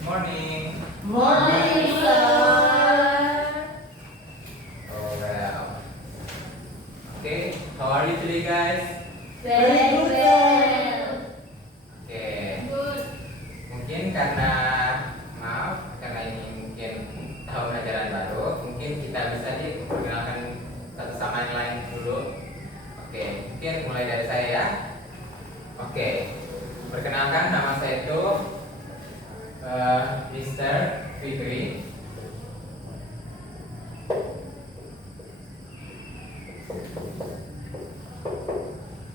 Morning. Morning, sir. Oh well. Okay, how are you today, guys? Very well. Okay. Good. Mungkin karena ini mungkin tahun ajaran baru, mungkin kita bisa memperkenalkan satu sama yang lain dulu. Oke, mungkin mulai dari saya ya. Oke, perkenalkan nama saya itu Mr. Fikri.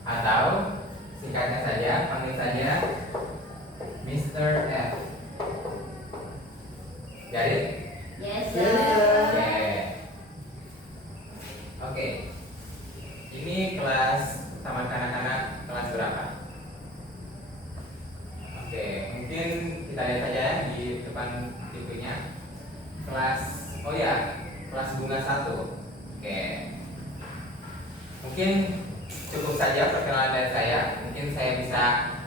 Atau singkatnya saja, panggil saja Mr. F. Got it? Yes, Oke. sir. Oke. Ini kelas taman kanak-kanak kelas berapa? Oke, mungkin kita lihat saja di depan TV-nya. Kelas bunga 1. Oke. Mungkin cukup saja perkenalan dari saya. Mungkin saya bisa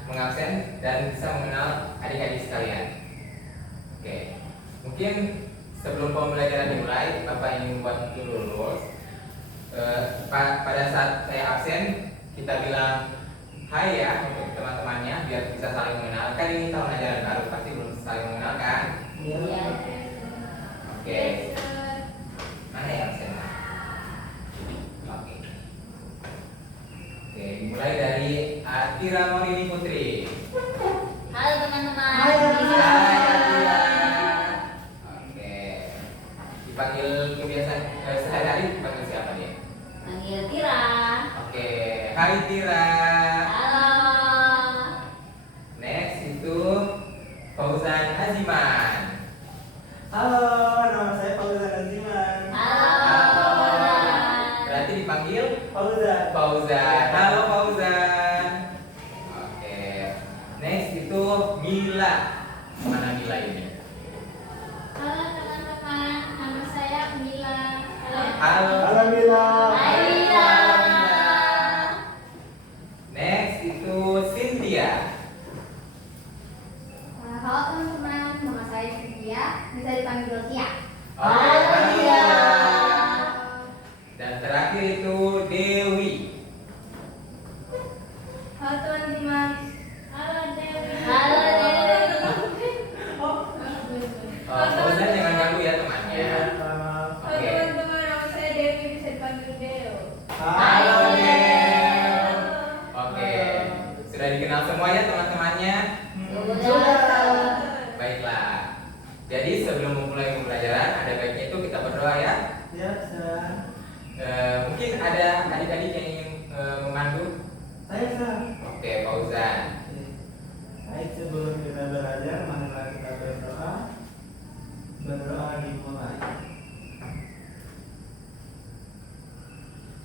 mengabsen dan bisa mengenal adik-adik sekalian. Oke. Mungkin sebelum pembelajaran dimulai, Bapak ingin membuat dulu rules. Pada saat saya absen, kita bilang hai ya untuk teman-temannya biar bisa saling mengenal. Kan ini tahun ajaran baru, pasti belum saling mengenal kan? Iya. Oke. Mana ya absennya? Oke. Oke, dimulai dari Atira Morini Putri. Halo teman-teman. Hai Atira. Oke. Dipanggil kebiasaan sehari-hari dipanggil siapa dia? Panggil Tira. Oke, hai Tira. Halo. Next itu Fauzan Aziman. Halo, nama saya Fauzan Aziman. Halo. Berarti dipanggil Fauzan. Fauzan. Halo Fauzan. Oke. Next itu Mila. Mana Mila ini? Halo teman-teman. Nama saya Mila. Halo. Halo Mila. Hai Mila. Next itu Cynthia. Halo teman-teman, nama saya Cynthia, bisa dipanggil Tia. Oke, Halo Tia. Dan terakhir itu Dewi. Halo teman-teman. Halo Dewi. Halo Dewi. Fauzan jangan ganggu ya temannya. Maaf. Oke. teman-teman, nama saya Dewi, bisa dipanggil Deo. Halo Halo, Del. Oke. Sudah dikenal semua ya teman-temannya? Sudah. Baiklah. Jadi sebelum memulai pembelajaran ada baiknya itu kita berdoa ya. Ya, saya. Mungkin ada adik-adik yang ingin memandu. Saya. Oke, Fauzan. Baik, sebelum kita belajar, marilah kita berdoa. Berdoa dimulai.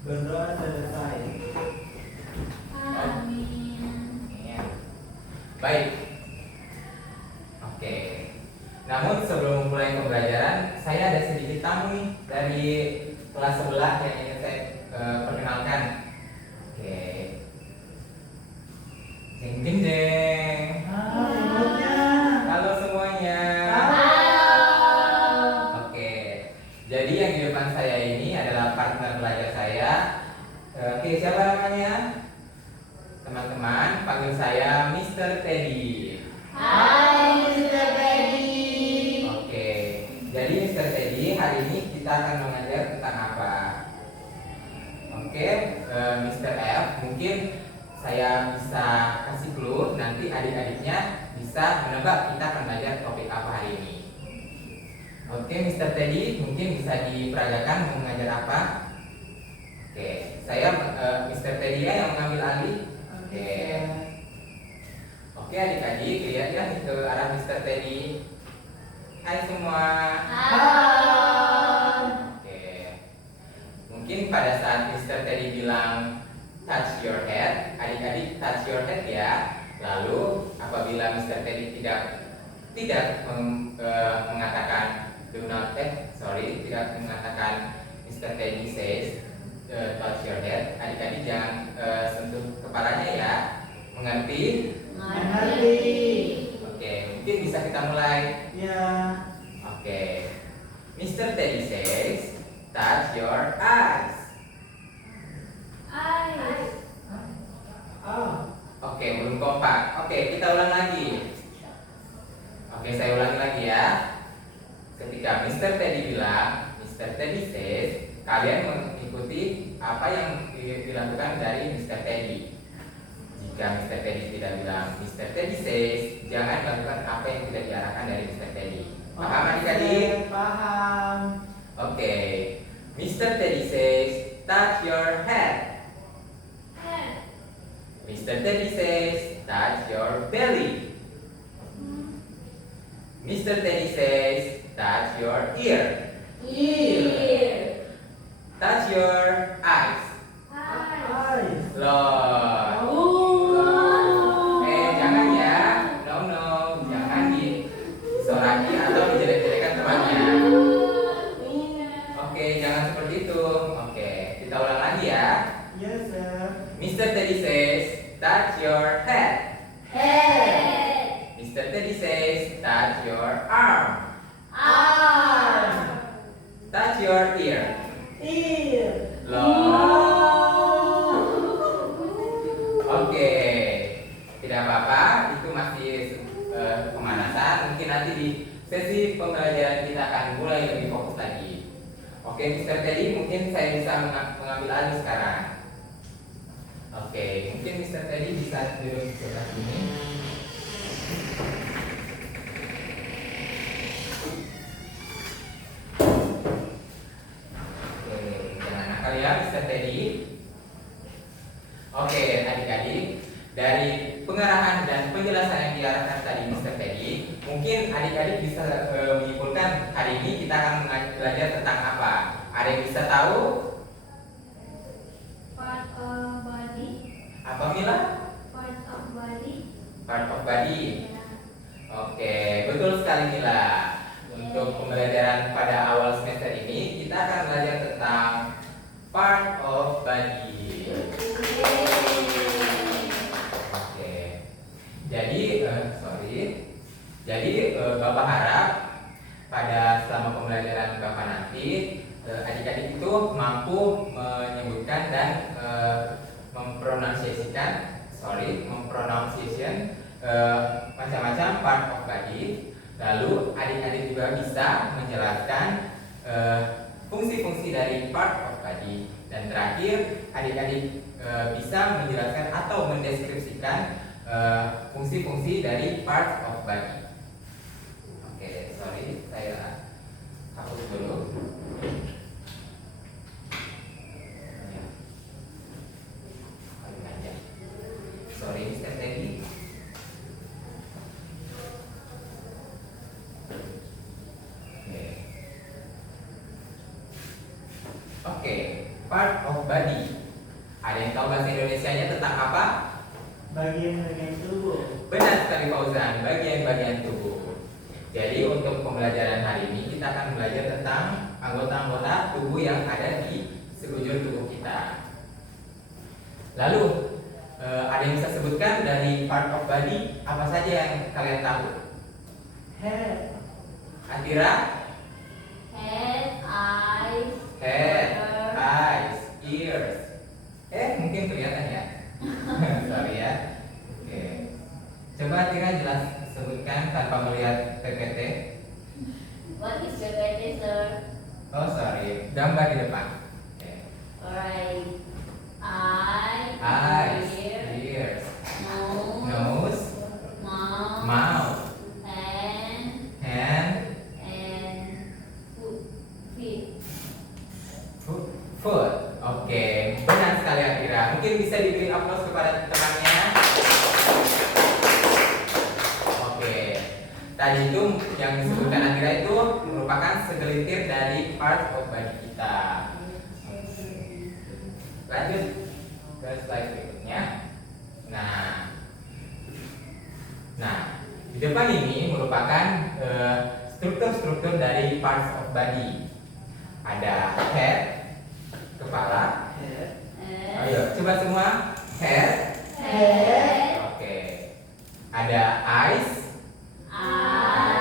Berdoa selesai. Amin. Iya. Baik. Oke. Namun sebelum memulai pembelajaran, saya ada sedikit tamu nih dari kelas sebelah yang ingin saya perkenalkan. Oke. Jeng jeng jeng. Hai, imutnya. Halo semuanya. Halo. Oke. Jadi yang di depan saya ini adalah partner belajar saya. Oke, siapa namanya? Teman-teman, panggil saya Mr. Teddy. Hai Mr. Teddy. Oke, jadi Mr. Teddy hari ini kita akan mengajar tentang apa? Oke, Mr. F, mungkin saya bisa kasih clue, nanti adik-adiknya bisa menebak kita akan belajar topik apa hari ini. Oke, Mr. Teddy mungkin bisa diperagakan mau mengajar apa? Oke, saya Mr. Teddy ya yang mengambil alih. Oke. Oke adik-adik, lihat ya ke arah Mr. Teddy. Hai semua. Halo. Oke. Mungkin pada saat Mr. Teddy bilang touch your head, adik-adik touch your head ya. Lalu apabila Mr. Teddy tidak mengatakan tidak mengatakan Mr. Teddy says touch your head, adik-adik jangan sentuh kepalanya ya. Mengerti? Mengerti. Oke, mungkin bisa kita mulai. Ya. Oke. Mr. Teddy says, touch your eyes. Eyes. Ah. Oke, belum kompak. Oke, kita ulang lagi. Oke, saya ulangi lagi ya. Ketika Mr. Teddy bilang, Mr. Teddy says, kalian mengikuti apa yang dilakukan dari Mr. Teddy. Jika Mr. Teddy tidak bilang, Mr. Teddy says, jangan lakukan apa yang tidak diarahkan dari Mr. Teddy. Paham adik-adik? Paham. Oke. Mr. Teddy says, touch your head. Head. Mr. Teddy says, touch your belly. Mr. Teddy says, touch your ear. Ear. Touch your eyes. Eyes. Eyes. Loh. Oh. Jangan ya. No, jangan disoraki atau dijelek-jelekan temannya. Oke, jangan seperti itu. Oke, kita ulang lagi ya. Yes, sir. Mr. Teddy says, touch your head. Head. Mr. Teddy says, touch your arm. Arm. Touch your ear. Ear. Loh. Oke, tidak apa-apa. Itu masih pemanasan. Mungkin nanti di sesi pembelajaran kita akan mulai lebih fokus lagi. Oke, Mr. Teddy, mungkin saya bisa mengambil alih sekarang. Oke, mungkin Mr. Teddy bisa duduk di sebelah sini. Oke, jangan nakal ya, Mr. Teddy. Oke, adik-adik, dari pengarahan dan penjelasan yang diarahkan tadi Mr. Teddy, mungkin adik-adik bisa menyimpulkan hari ini kita akan belajar tentang apa. Ada yang bisa tahu? Part of body. Apa Mila? Part of body. Part of body. Ya. Oke, betul sekali Mila. Untuk pembelajaran pada awal semester ini, kita akan belajar tentang part of body. Oke. Jadi, Bapak harap pada selama pembelajaran Bapak nanti, adik-adik itu mampu menyebutkan dan mempronunciation macam-macam part of body. Lalu adik-adik juga bisa menjelaskan fungsi-fungsi dari part of body. Dan terakhir, adik-adik bisa menjelaskan atau mendeskripsikan fungsi-fungsi dari part of body. Oke, saya hapus dulu. Ya. Sorry, Mr. Teddy. Oke, part of body. Ada yang tahu bahasa Indonesianya tentang apa? Bagian-bagian tubuh. Benar sekali Fauzan, bagian-bagian tubuh. Jadi untuk pembelajaran hari ini kita akan belajar tentang anggota-anggota tubuh yang ada di sekujur tubuh kita. Lalu ada yang bisa sebutkan dari part of body apa saja yang kalian tahu? Head. Atira? Head, eyes. Head, eyes, ears. Mungkin kelihatan ya. Sorry ya. Oke. Coba Atira jelas sebutkan tanpa melihat PPT. What is the body, sir? Oh sorry, gambar di depan. Oke. Alright. Eyes, Ear, ears, nose, nose, mouth, mouth, hand, hand, and feet. foot. Oke, benar sekali Atira. Mungkin bisa diberi aplaus kepada temannya. Oke. Tadi itu yang disebutkan Atira itu merupakan segelintir dari part of body kita. Lanjut ke slide berikutnya. Nah, di depan ini merupakan struktur-struktur dari parts of body. Ada head, kepala. Head. Ayo, coba semua. Head. Head, Oke. Ada eyes. eyes,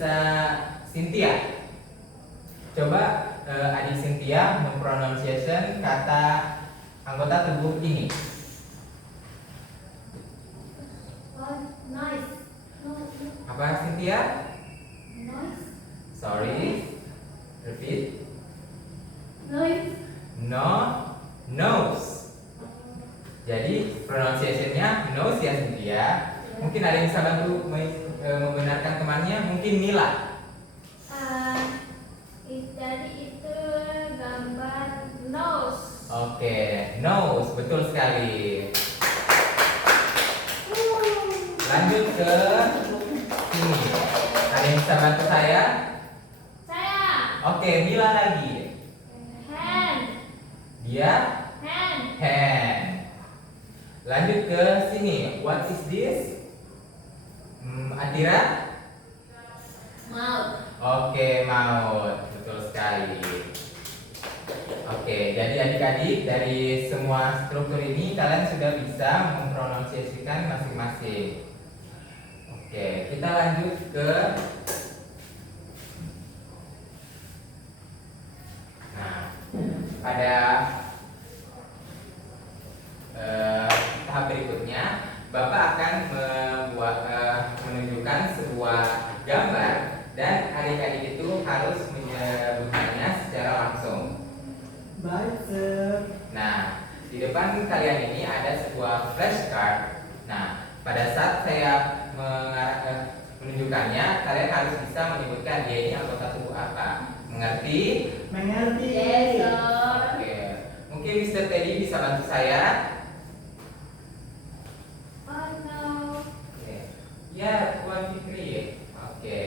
bisa Cynthia. Coba adik Cynthia mempronunciation kata anggota tubuh ini. Noise. Apa Cynthia? Noise. Sorry. Repeat. Noise. No, nose. Jadi pronunciation-nya nose ya Cynthia. Mungkin ada yang bisa bantu membenarkan temannya. Mungkin Mila. Tadi itu gambar nose. Oke, nose betul sekali. Lanjut ke sini. Ada yang bisa bantu saya? Saya. Oke, Mila lagi. Hand. Dia Hand. hand. Lanjut ke sini. What is this? Atira? Mouth. Oke, maut. Betul sekali. Oke, jadi adik-adik dari semua struktur ini kalian sudah bisa mempronunciasikan masing-masing. Oke, kita lanjut ke pada tahap berikutnya, Bapak akan menunjukkan sebuah gambar dan adik-adik itu harus menyebutkannya secara langsung. Baik, sir. Nah, di depan kalian ini ada sebuah flashcard. Nah, pada saat saya menunjukkannya, kalian harus bisa menyebutkan dia ini anggota tubuh apa. Mengerti? Mengerti. Yes, sir. Oke. Mungkin Mr. Teddy bisa bantu saya. Oh no. Oke. Ya, Tuan Fikri. Oke.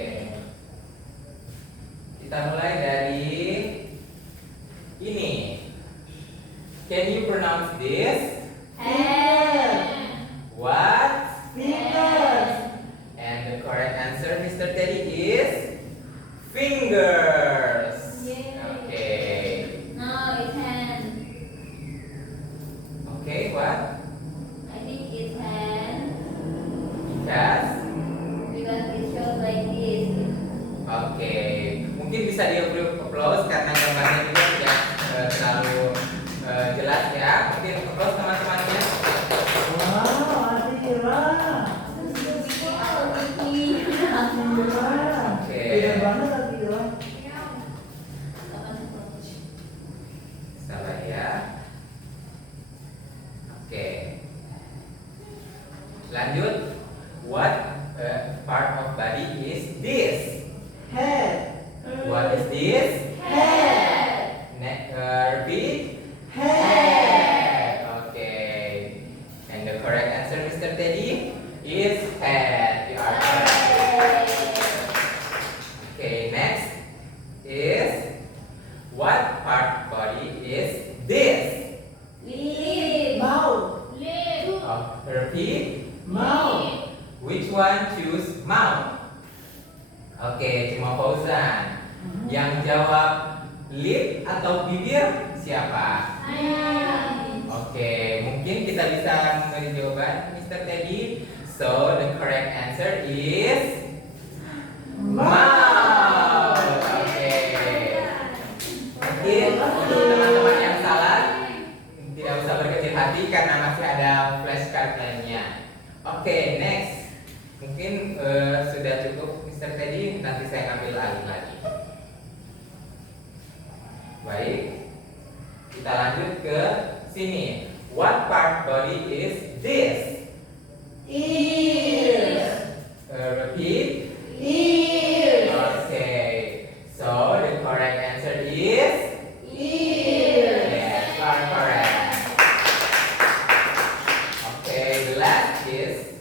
Kita mulai dari ini. Can you pronounce this? Hand. What? Fingers. And the correct answer, Mr. Teddy, is fingers. Yay. Okay. No, it's hand. Okay, what? I think it's hand Yes. because it shows like this. Oke. Mungkin bisa di-beri applause karena gambarnya juga tidak terlalu jelas ya. Mungkin applause teman-temannya. Wow, Atira. Atira. Oke. Beda banget Atira. Salah ya. Oke. Lanjut. What part of body is this? Head. What is this? Head. Repeat. Head. Okay. And the correct answer, Mr. Teddy, is head. You are correct. Okay. Next is what part body is this? Lip. Mouth. Lip. Repeat. Mouth. Which one choose mouth? Oke, cuma Fauzan. Yang jawab lip atau bibir siapa? Saya. Oke, mungkin kita bisa memberi jawaban, Mr. Teddy. So the correct answer is mouth. Oke. Mungkin untuk teman-teman yang salah tidak usah berkecil hati karena masih ada flashcard lainnya. Oke, next. Mungkin sudah cukup, Mr. Teddy. Nanti saya ambil alih lagi. Baik. Kita lanjut ke sini. What part body is this? Ears. Repeat. Ears. Okay. So the correct answer is Ears. yes, you are correct. Okay, the last is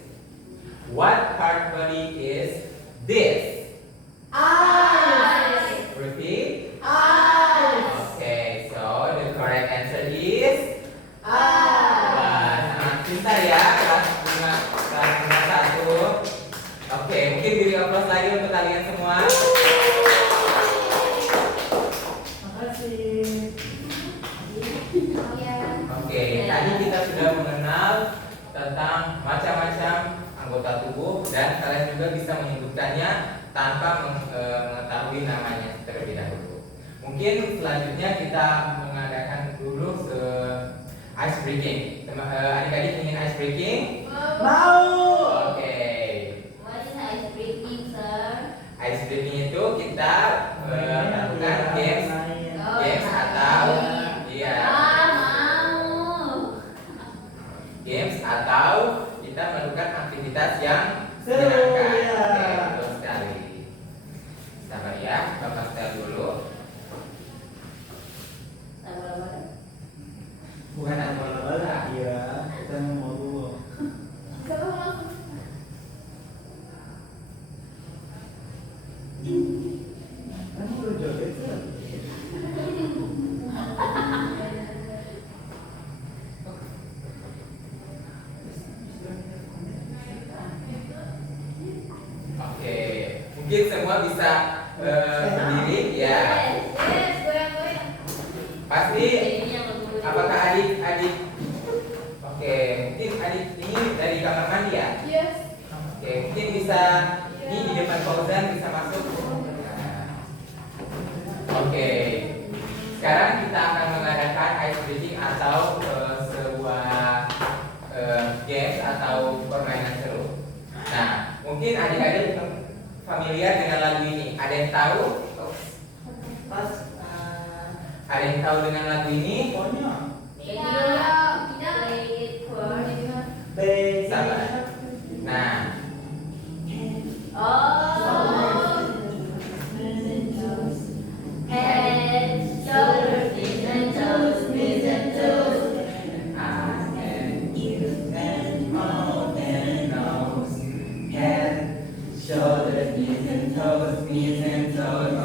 what part body is this? Eyes. Repeat. Eyes. Okay, so the correct answer is Eyes. sangat pintar ya kelas 1. Oke, mungkin beri aplaus lagi untuk kalian semua. Makasih. Ya. Oke, tadi kita sudah mengenal tentang macam-macam anggota tubuh dan kalian juga bisa menyebutkannya tanpa mengetahui namanya terlebih dahulu. Mungkin selanjutnya kita mengadakan dulu ice breaking. Adik-adik ingin ice breaking? Mau. Oke. What is ice breaking, sir? Ice breaking itu kita melakukan games atau iya, Mau. games atau kita melakukan aktivitas yang Seru, menyenangkan. ya. Oke, betul sekali. Sabar ya, Bapak setel dulu. Sabar-sabar. Bukan bola-bola. Iya, kita mau dulu. Kamu udah joget sih? Oke, mungkin semua bisa berdiri ya. Yes, goyang-goyang. Pasti. Ini yang lebih mudah. Apakah adik-adik? Oke, mungkin adik ini dari kamar mandi ya? Yes. Oke, mungkin bisa ini di depan Fauzan bisa masuk. Nah. Oke, sekarang kita akan mengadakan ice breaking atau sebuah games atau permainan seru. Nah, mungkin adik-adik familiar dengan lagu ini. Ada yang tahu? Pas Ada yang tahu dengan lagu ini? pokoknya Play it first. B. Sabar. Nah, Oh. Head, shoulders, knees and toes, knees and toes. eyes and ears and mouth and nose, head, shoulders, knees and toes.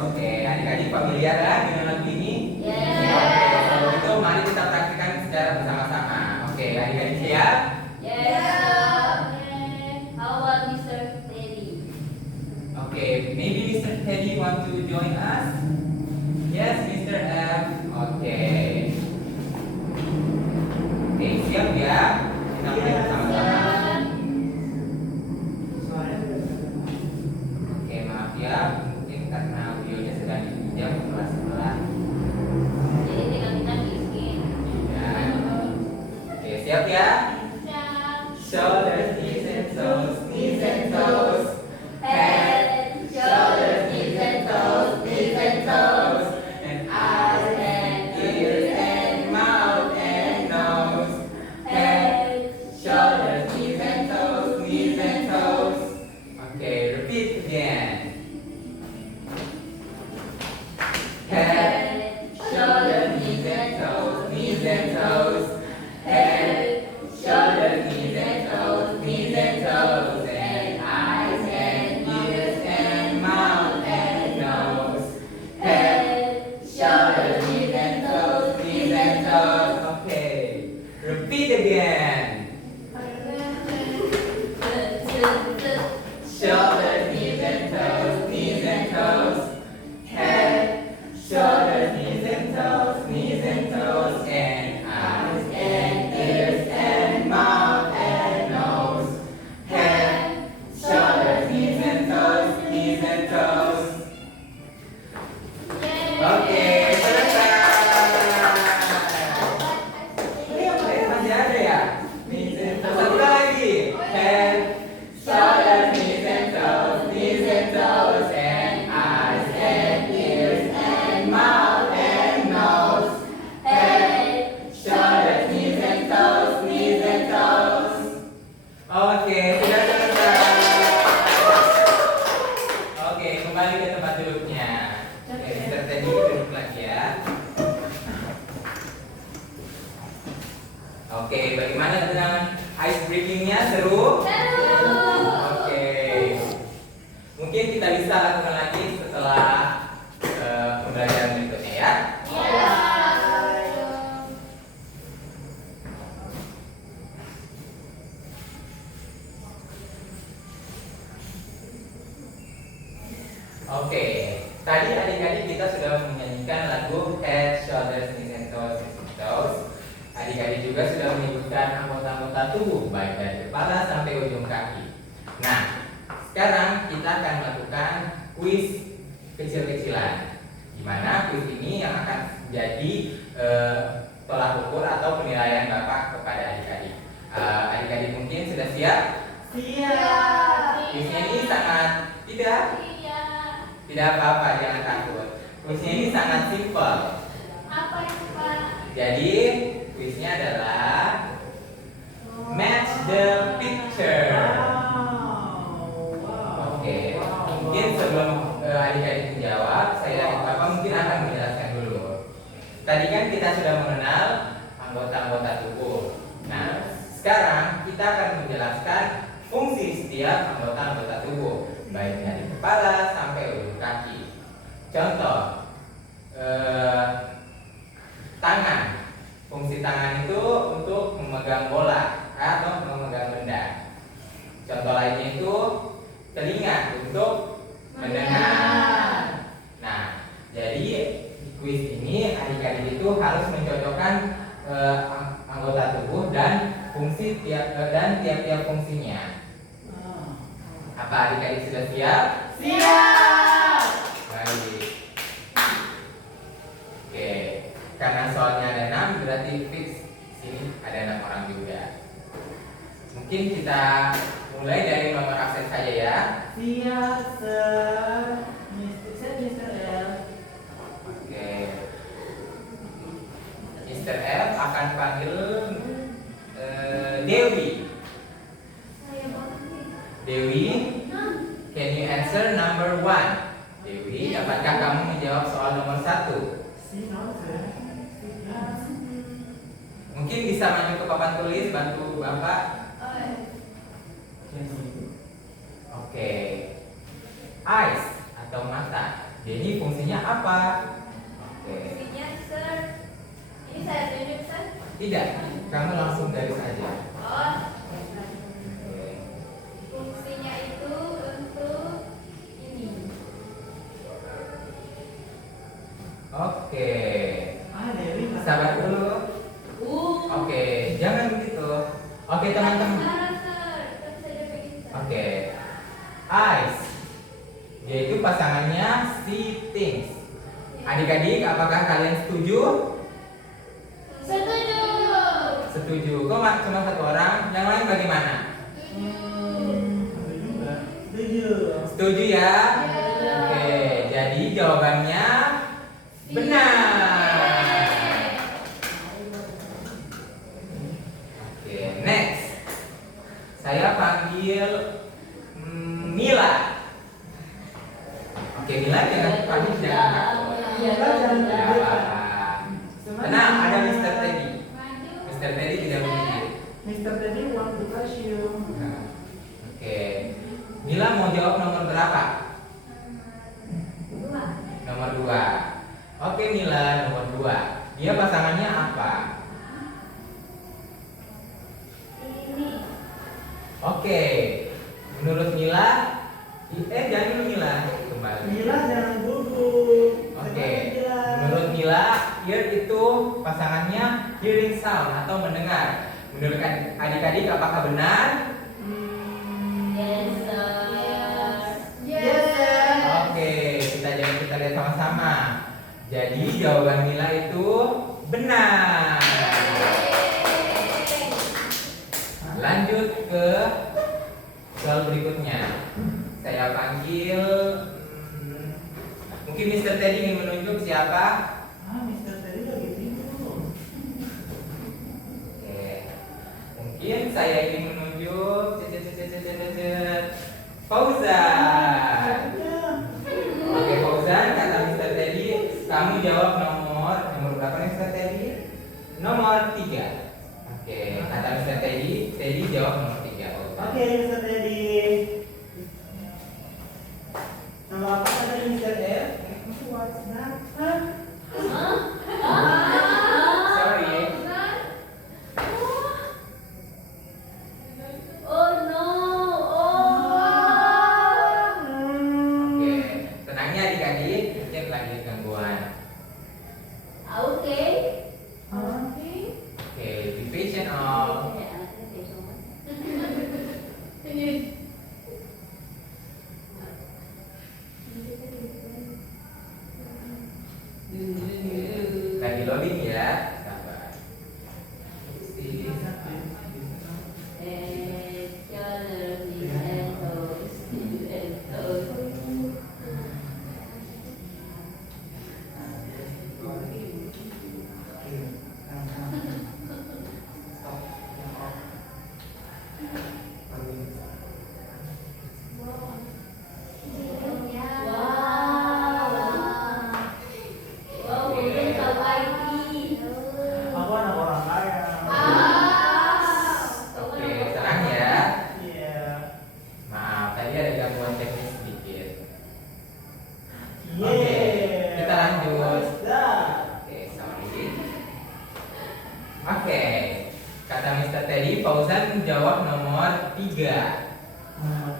Oke, adik-adik familiar kan dengan lagu ini? Yes. Oke, kalau gitu mari kita praktikkan secara bersama-sama. Oke, adik-adik siap? Yes. How about Mr. Teddy? Oke, maybe Mr. Teddy want to join us? Yes, Mr. F. Oke. Oke, siap ya? Kita mulai bersama-sama. Suaranya Oke, maaf ya, mungkin karena audionya sedang dipinjam ke kelas sebelah. Jadi tinggal kita bikin. Ya. Oke, siap ya? Shoulders, knees and toes, knees and toes. Head, shoulders, knees and toes, knees and toes. And eyes and ears and mouth and nose. Head, shoulders, knees and toes, knees and toes. Okay, repeat again. Head, shoulders, knees and toes, knees and toes. Head, shoulders, knees and toes, knees and toes. And eyes and ears and mouth and nose. Head, shoulders, knees and toes, knees and toes. Okay, repeat again. Shoulders, knees and toes, knees and toes. Head, shoulders, knees and toes, knees and toes. And eyes and ears and mouth and nose. Head, shoulders, knees and toes, knees and toes. Oke, selesai. Masih ada ya? Knees and toes. Satu lagi. Head, shoulders, knees and toes, knees and toes. And eyes and ears and mouth and nose. Head, shoulders, knees and toes, knees and toes. Oke, sudah selesai. Oke, kembali ke tempat duduknya. Oke, Mr. Teddy duduk lagi ya. Oke, bagaimana dengan ice breakingnya? Seru? Oke. Mungkin kita bisa lakukan lagi setelah pembelajaran berikutnya ya. Oke, tadi adik-adik kita sudah menyanyikan lagu Head, Shoulders, Knees and Toes, Knees and Toes. Adik-adik juga sudah menyebutkan anggota-anggota tubuh baik dari kepala sampai ujung kaki. Nah, sekarang kita akan melakukan kuis kecil-kecilan, di mana kuis ini yang akan menjadi tolak ukur atau penilaian Bapak kepada adik-adik. Adik-adik mungkin sudah siap? Siap. Kuisnya ini sangat tidak apa-apa, jangan takut. Kuisnya ini sangat simpel. Apa itu, Pak? Jadi kuisnya adalah match the picture. Oke, mungkin sebelum adik-adik menjawab, Bapak mungkin akan menjelaskan dulu. Tadi kan kita sudah mengenal anggota-anggota tubuh. Nah, sekarang kita akan menjelaskan fungsi setiap anggota-anggota tubuh, baik dari kepala sampai ujung kaki. Contoh, tangan. Fungsi tangan itu untuk memegang bola atau memegang benda. Contoh lainnya itu telinga untuk mendengar. Nah, jadi di kuis ini adik-adik itu harus mencocokkan anggota tubuh dan fungsi tiap-tiap fungsinya. Apa adik-adik sudah siap? Siap. Baik. Oke, karena soalnya ada 6 berarti fix sini ada 6 orang juga. Mungkin kita mulai dari nomor absen saja ya. Siap, Sir. Mr. L. Oke. Mr. F akan panggil Dewi. Saya boleh. Dewi, can you answer number 1? Dewi, dapatkah kamu menjawab soal nomor 1? Mungkin bisa maju ke papan tulis, bantu Bapak. Oke. Eyes atau mata. Jadi fungsinya apa? Oke. Fungsinya, Sir. Ini saya tunjuk, Sir. Tidak, kamu langsung garis saja. Oh, Oke. fungsinya itu untuk ini. Oke. Dewi. Sabar dulu. Oke, jangan begitu. Oke, teman-teman. Sekarang, Sir. Tentu saja begitu. Oke. Eyes. Yaitu pasangannya see things. Adik-adik, apakah kalian setuju? Setuju. Setuju. Kok cuma satu orang? Yang lain bagaimana? Setuju. Setuju ya? Oke, jadi jawabannya benar. Oke, next. Saya panggil Mila. Oke, Mila jangan takut. Tenang, ada Mr. Teddy. Mr. Teddy tidak begitu. Mr. Teddy want to touch you. Oke. Mila mau jawab nomor berapa? Nomor 2. Oke Mila, nomor 2. Dia pasangannya apa? Ini. Oke. Menurut Mila, jangan dulu Mila, kembali. Mila jangan gugup. Oke. Menurut Mila, ear itu pasangannya hearing sound atau mendengar. Menurut adik-adik apakah benar? Yes, Sir. Yes, sir. Oke, kita lihat sama-sama. Jadi jawaban Mila itu benar. Lanjut ke soal berikutnya. Saya panggil mungkin Mr. Teddy ingin menunjuk siapa? Mr. Teddy lagi tidur. Oke. Mungkin saya ingin menunjuk Fauzan. Oke, Fauzan, kata Mr. Teddy, kamu jawab nomor berapa Mr. Teddy? Nomor 3. Oke, kata Mr. Teddy jawab nomor 3. Oke, Mr. Teddy. Nama apa tadi Mr. F? What's that? Sorry. Oh no. Oke, tenangnya adik-adik, mungkin lagi gangguan. Oke. Oke, be patient all. Fauzan jawab nomor 3. Nomor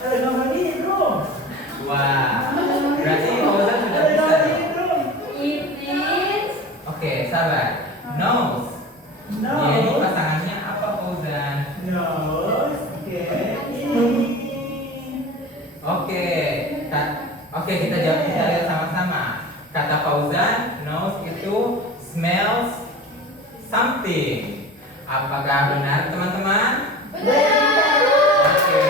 3. Nomor ini bro. Wah, berarti Fauzan sudah Nomor bisa. ini bro. It is Oke, sabar. Nose. No. Dia ini pasangannya apa Fauzan? Nose. Oke. Ini. Oke, oke kita jawab, kita lihat sama-sama. Kata Fauzan, nose itu smells something. Apakah benar teman-teman? Benar. Oke,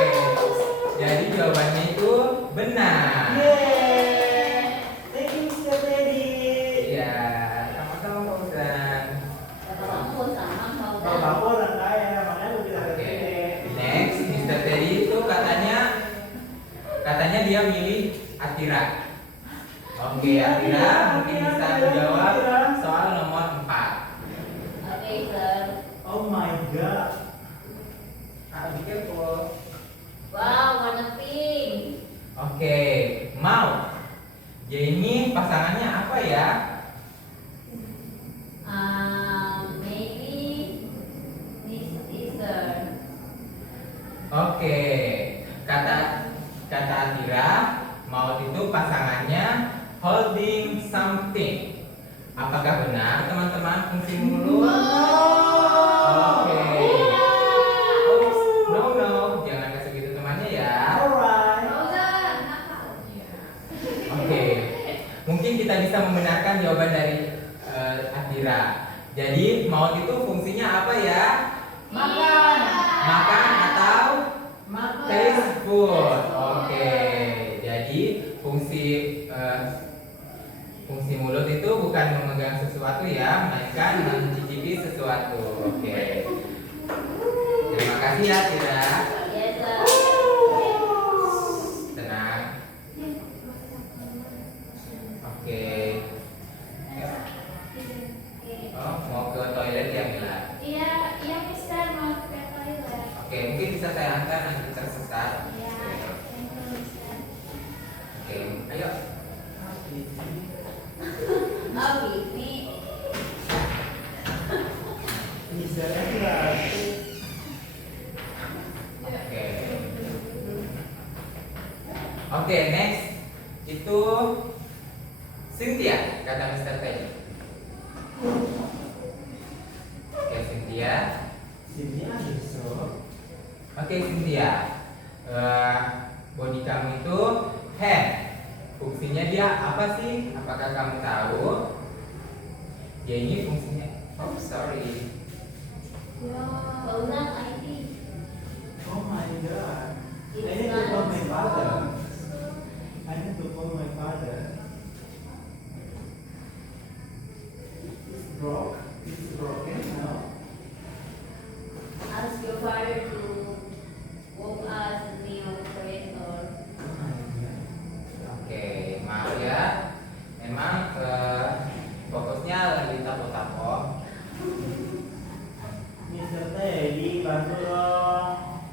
jadi jawabannya itu benar. Yeay. Thank you Mr. Teddy. Ya, sama-sama Fauzan. aku sama Kalau Fauzan. kamu orang kaya, makanya lu bisa Oke, Teddy. next Mr. Teddy itu katanya dia milih Atira. Oke, Atira mungkin bisa menjawab soal nomor 4. Oke, sir. Oh my god. Be careful. Wow, warna pink. Oke, mau. Dia ini pasangannya apa ya? Maybe this is Oke, kata Atira, maut itu pasangannya holding something. Apakah benar teman-teman fungsi mulut? Oke. No, jangan kasih gitu temannya ya. Alright. Fauzan, nakal. Iya. Oke, mungkin kita bisa membenarkan jawaban dari Atira. Jadi maut itu fungsinya apa ya? Makan. Makan atau Makan. taste food. Oke, jadi fungsi mulut itu bukan memegang sesuatu ya, melainkan mencicipi sesuatu. Oke. Terima kasih ya, Tira. Yes, sir. Tenang. Oke. Oh, mau ke toilet ya, Mila? Iya, iya Mister mau ke toilet. Oke, mungkin bisa saya antar nanti tersesat. Iya, thank you Mister. Oke, ayo. Oh, ini. Bisa enggak? Oke. Oke, next itu Cynthia, kata Mr. Teddy. Oke, Cynthia. Sini ada so. Oke, Cynthia. Body kamu itu hand. Fungsinya dia apa sih? Apakah kamu tahu? Dia ini fungsinya. Oh, sorry. Fauzan, I think Oh my god. I it's need to call my father. not. I need to call my father. It's broken now. Ask your father to walk us in the operator. Oh my god. Oke, maaf ya. Memang fokusnya lagi tapo-tapo. Mr. Teddy, bantu dong.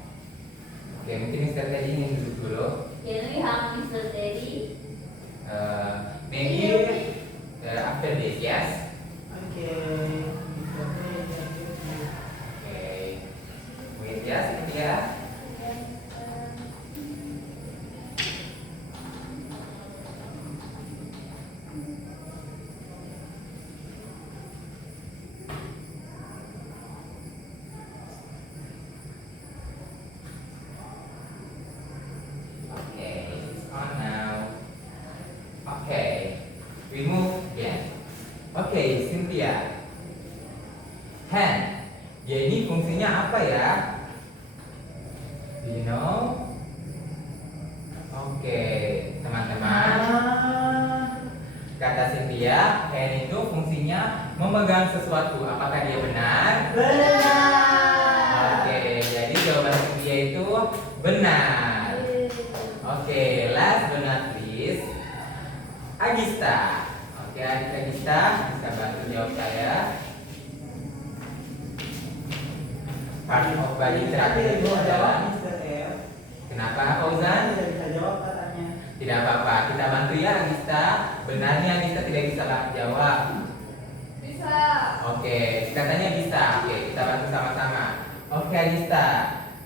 Oke, mungkin Mr. Teddy ingin duduk dulu. Can we have Mr. Teddy? Maybe after this, yes. Oke. Mr. Teddy. Oke, wait ya, Cynthia. Okay, it's on now. Okay, we move again. Okay, Cynthia. Hand. Dia ini fungsinya apa ya? Do you know? Oke, teman-teman. Kata Cynthia, hand itu fungsinya memegang sesuatu. Apakah dia benar? Benar. Oke, jadi jawaban Cynthia itu benar. Oke, last but not least, Agista. Oke, Agista bisa bantu jawab saya. Part of body therapy Tapi itu mau jawab adalah Mr. F. kenapa Kan Fauzan? tidak bisa jawab katanya. Tidak apa-apa, kita bantu ya Agista. Benarnya Agista tidak bisa jawab. Bisa. Oke, katanya bisa. Oke, kita bantu sama-sama. Oke Adista,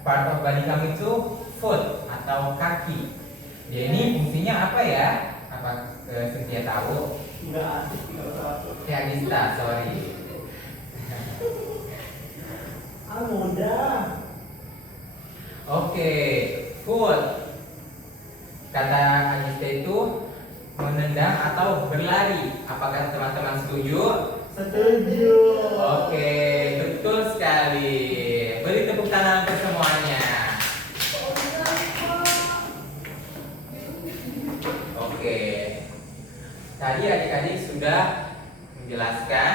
part of body kamu itu foot atau kaki. Dia ini fungsinya apa ya? Apa Cynthia tahu? Enggak asik, enggak tahu. Oke Adista, sorry. Ah, mudah. Oke, foot. Kata Adista itu menendang atau berlari. Apakah teman-teman setuju? Setuju. Oke, betul sekali. Beri tepuk tangan untuk semuanya. Oke. Tadi adik-adik sudah menjelaskan,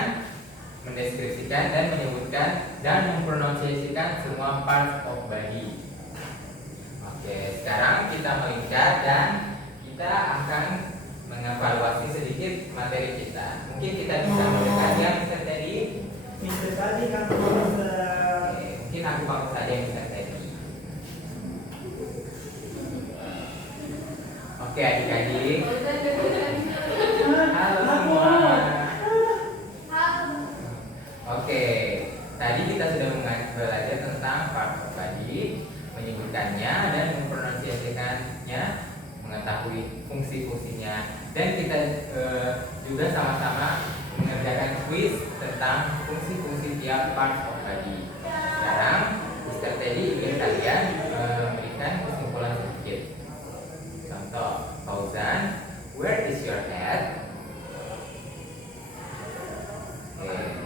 mendeskripsikan dan menyebutkan dan mempronunciasikan semua parts of body. Oke, sekarang kita melingkar dan kita akan mengevaluasi sedikit materi kita. Mungkin kita bisa mendekat ya Mr. Teddy. Mister tadi kan Mister. Oke, mungkin aku bagus saja Mr. Teddy. Oke adik-adik. Halo semua. Oke, tadi kita sudah belajar tentang part of body, menyebutkannya dan mempronunciasikannya, mengetahui fungsi-fungsinya, dan kita juga sama-sama mengerjakan quiz tentang fungsi-fungsi tiap part of body. Sekarang Mr. Teddy ingin kalian memberikan kesimpulan sedikit. Contoh, Fauzan, where is your head? Okay.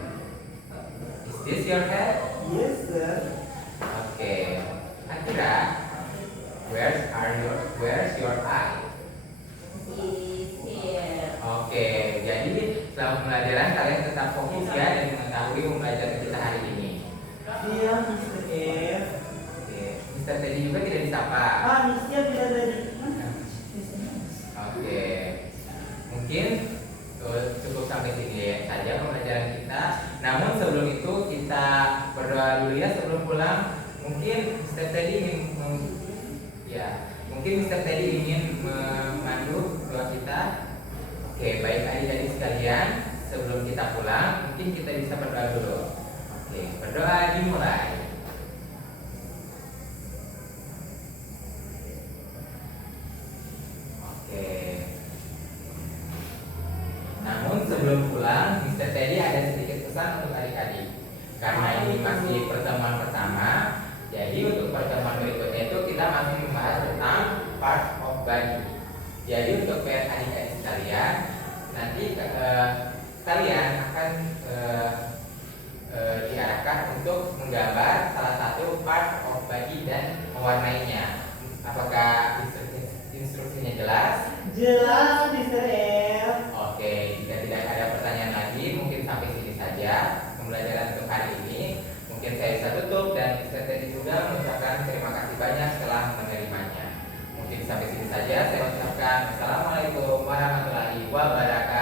Is this your head? Yes, sir. Okay. Akira, where's your eye? Is here. Oke, jadi selama pembelajaran kalian tetap fokus ya dan mengetahui pembelajaran kita hari ini. Iya, Mister F. Oke, Mr. Teddy juga tidak disapa. Ah, Mister tidak dari. Oke, mungkin cukup sampai sini saja pembelajaran kita. Namun sebelum itu kita berdoa dulu ya sebelum pulang. Mungkin Mr. Teddy ingin memandu doa kita. Oke, baik adik-adik sekalian, sebelum kita pulang, mungkin kita bisa berdoa dulu. Oke, berdoa dimulai. Oke. Namun sebelum pulang, Mr. Teddy ada sedikit pesan untuk adik-adik. Karena ini masih pertemuan pertama, jadi untuk pertemuan berikutnya itu kita masih membahas tentang part of body. Jadi untuk adik-adik sekalian, nanti kalian akan diarahkan untuk menggambar salah satu part of body dan mewarnainya. Apakah instruksinya jelas? Jelas, Mister F. Oke, jika tidak ada pertanyaan lagi, mungkin sampai sini saja pembelajaran untuk hari ini. Mungkin saya bisa tutup dan Mr. Teddy juga mengucapkan terima kasih banyak setelah menerimanya. Mungkin sampai sini saja saya ucapkan wassalamualaikum warahmatullahi wabarakatuh.